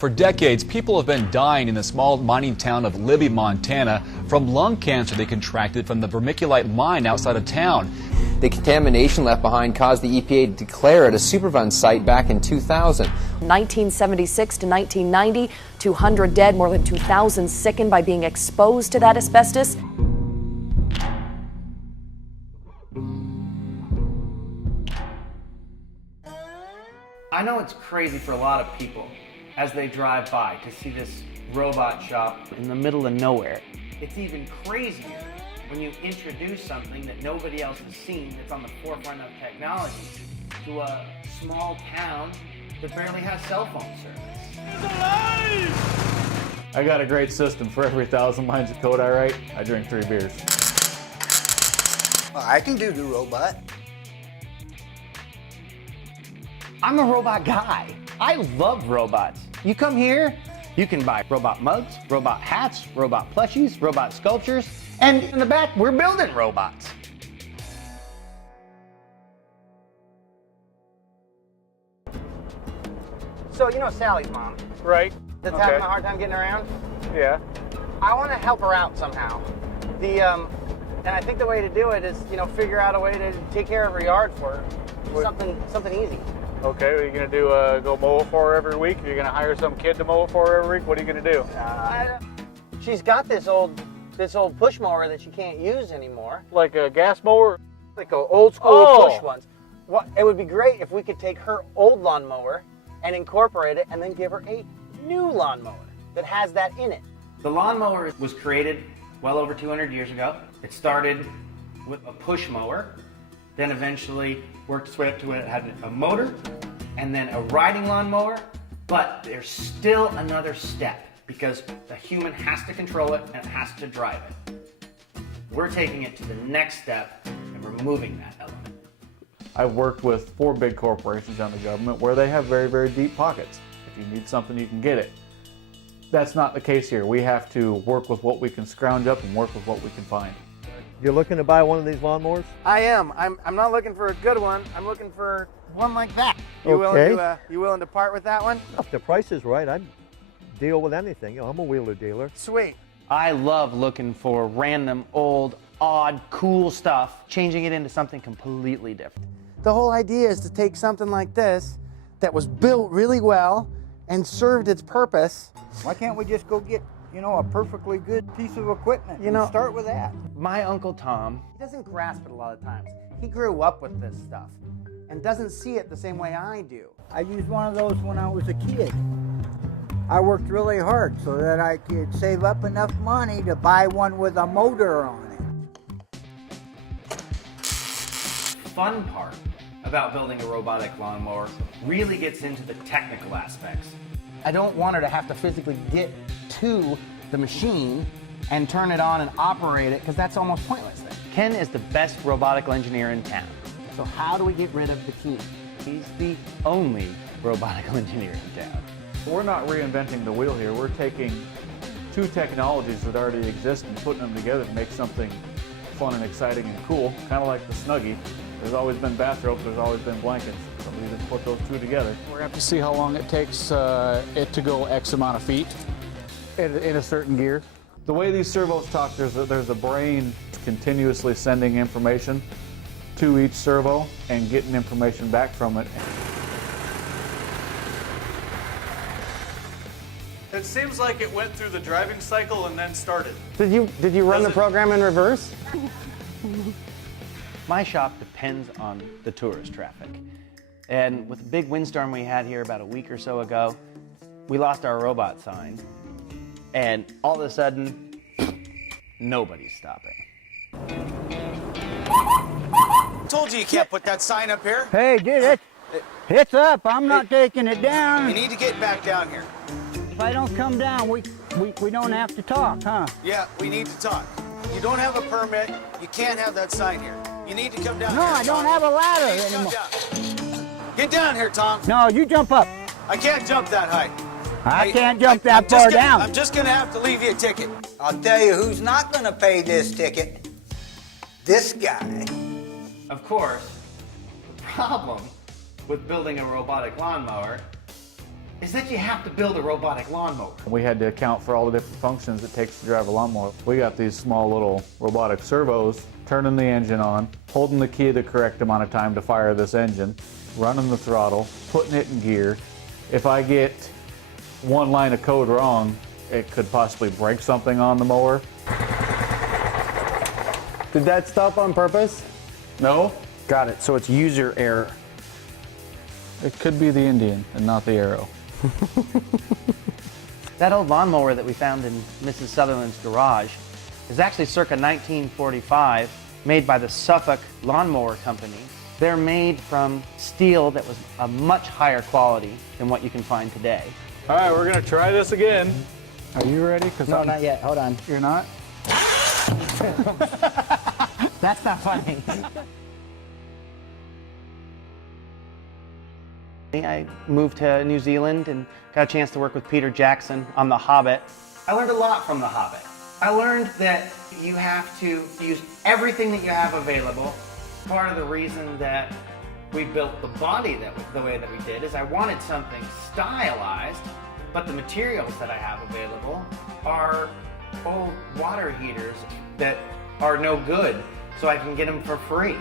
For decades, people have been dying in the small mining town of Libby, Montana, from lung cancer they contracted from the vermiculite mine outside of town. The contamination left behind caused the EPA to declare it a Superfund site back in 2000. 1976 to 1990, 200 dead, more than 2,000 sickened by being exposed to that asbestos. I know it's crazy for a lot of people as they drive by to see this robot shop in the middle of nowhere. It's even crazier when you introduce something that nobody else has seen that's on the forefront of technology to a small town that barely has cell phone service. It's alive! I got a great system. For every 1,000 lines of code I write, I drink 3 beers. Well, I can do the robot. I'm a robot guy. I love robots. You come here, you can buy robot mugs, robot hats, robot plushies, robot sculptures, and in the back, we're building robots. So, you know Sally's mom? Right. That's having a hard time getting around? Yeah. I want to help her out somehow. And I think the way to do it is, figure out a way to take care of her yard for her. Something easy. Okay, are you going to do go mow it for her every week? Are you going to hire some kid to mow it for her every week? What are you going to do? She's got this old push mower that she can't use anymore. Like a gas mower? Like old school push ones. Well, it would be great if we could take her old lawnmower and incorporate it and then give her a new lawnmower that has that in it. The lawnmower was created well over 200 years ago. It started with a push mower, then eventually worked its way up to when it had a motor, and then a riding lawnmower. But there's still another step because the human has to control it and it has to drive it. We're taking it to the next step and removing that element. I've worked with 4 big corporations on the government where they have very, very deep pockets. If you need something, you can get it. That's not the case here. We have to work with what we can scrounge up and work with what we can find. You're looking to buy one of these lawnmowers? I am. I'm not looking for a good one. I'm looking for one like that. You willing to part with that one? If the price is right, I'd deal with anything. I'm a wheeler dealer. Sweet. I love looking for random, old, odd, cool stuff, changing it into something completely different. The whole idea is to take something like this that was built really well and served its purpose. Why can't we just go get, a perfectly good piece of equipment and start with that? My Uncle Tom, he doesn't grasp it a lot of times. He grew up with this stuff and doesn't see it the same way I do. I used one of those when I was a kid. I worked really hard so that I could save up enough money to buy one with a motor on it. Fun part about building a robotic lawnmower really gets into the technical aspects. I don't want her to have to physically get to the machine and turn it on and operate it, because that's almost pointless then. Ken is the best robotical engineer in town. So how do we get rid of the key? He's the only robotical engineer in town. We're not reinventing the wheel here. We're taking 2 technologies that already exist and putting them together to make something fun and exciting and cool, kind of like the Snuggie. There's always been bathrobes, there's always been blankets. Somebody just put those 2 together. We're going to have to see how long it takes it to go X amount of feet in a certain gear. The way these servos talk, there's a brain continuously sending information to each servo and getting information back from it. It seems like it went through the driving cycle and then started. Did you run the program in reverse? My shop depends on the tourist traffic. And with the big windstorm we had here about a week or so ago, we lost our robot sign. And all of a sudden, nobody's stopping. Told you can't put that sign up here. Hey, dude, it's up. I'm not taking it down. You need to get back down here. If I don't come down, we don't have to talk, huh? Yeah, we need to talk. You don't have a permit. You can't have that sign here. You need to come down No, here. I don't have a ladder anymore. Get down here, Tom. No, you jump up. I can't jump that high. I can't jump that far down. I'm just gonna have to leave you a ticket. I'll tell you who's not gonna pay this ticket. This guy. Of course, the problem with building a robotic lawnmower is that you have to build a robotic lawnmower. We had to account for all the different functions it takes to drive a lawnmower. We got these small little robotic servos, turning the engine on, holding the key the correct amount of time to fire this engine, running the throttle, putting it in gear. If I get one line of code wrong, it could possibly break something on the mower. Did that stop on purpose? No, Got it. So it's user error. It could be the Indian and not the arrow. That old lawnmower that we found in Mrs. Sutherland's garage is actually circa 1945, made by the Suffolk Lawnmower Company. They're made from steel that was a much higher quality than what you can find today. All right, we're gonna try this again. Are you ready? No, not yet. Hold on. You're not? That's not funny. I moved to New Zealand and got a chance to work with Peter Jackson on The Hobbit. I learned a lot from The Hobbit. I learned that you have to use everything that you have available. Part of the reason that we built the body the way that we did is I wanted something stylized, but the materials that I have available are old water heaters that are no good, so I can get them for free.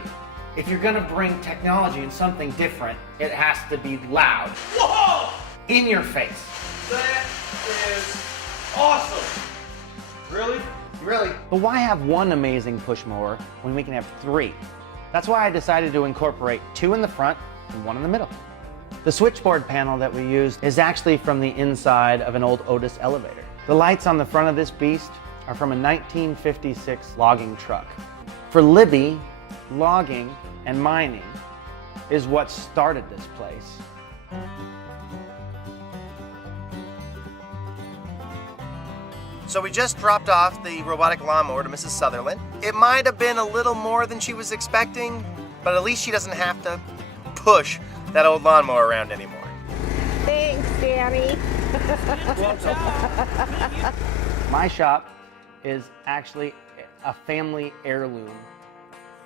If you're gonna bring technology and something different, it has to be loud. Whoa! In your face. That is awesome. Really? Really? But why have one amazing push mower when we can have three? That's why I decided to incorporate two in the front and one in the middle. The switchboard panel that we used is actually from the inside of an old Otis elevator. The lights on the front of this beast are from a 1956 logging truck. For Libby, logging and mining is what started this place. So we just dropped off the robotic lawnmower to Mrs. Sutherland. It might have been a little more than she was expecting, but at least she doesn't have to push that old lawnmower around anymore. Thanks, Danny. My shop is actually a family heirloom.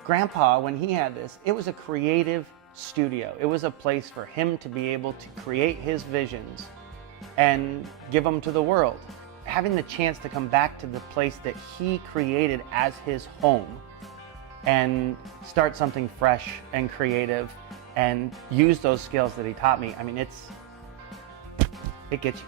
Grandpa, when he had this, it was a creative studio. It was a place for him to be able to create his visions and give them to the world. Having the chance to come back to the place that he created as his home and start something fresh and creative and use those skills that he taught me, I mean, it gets you.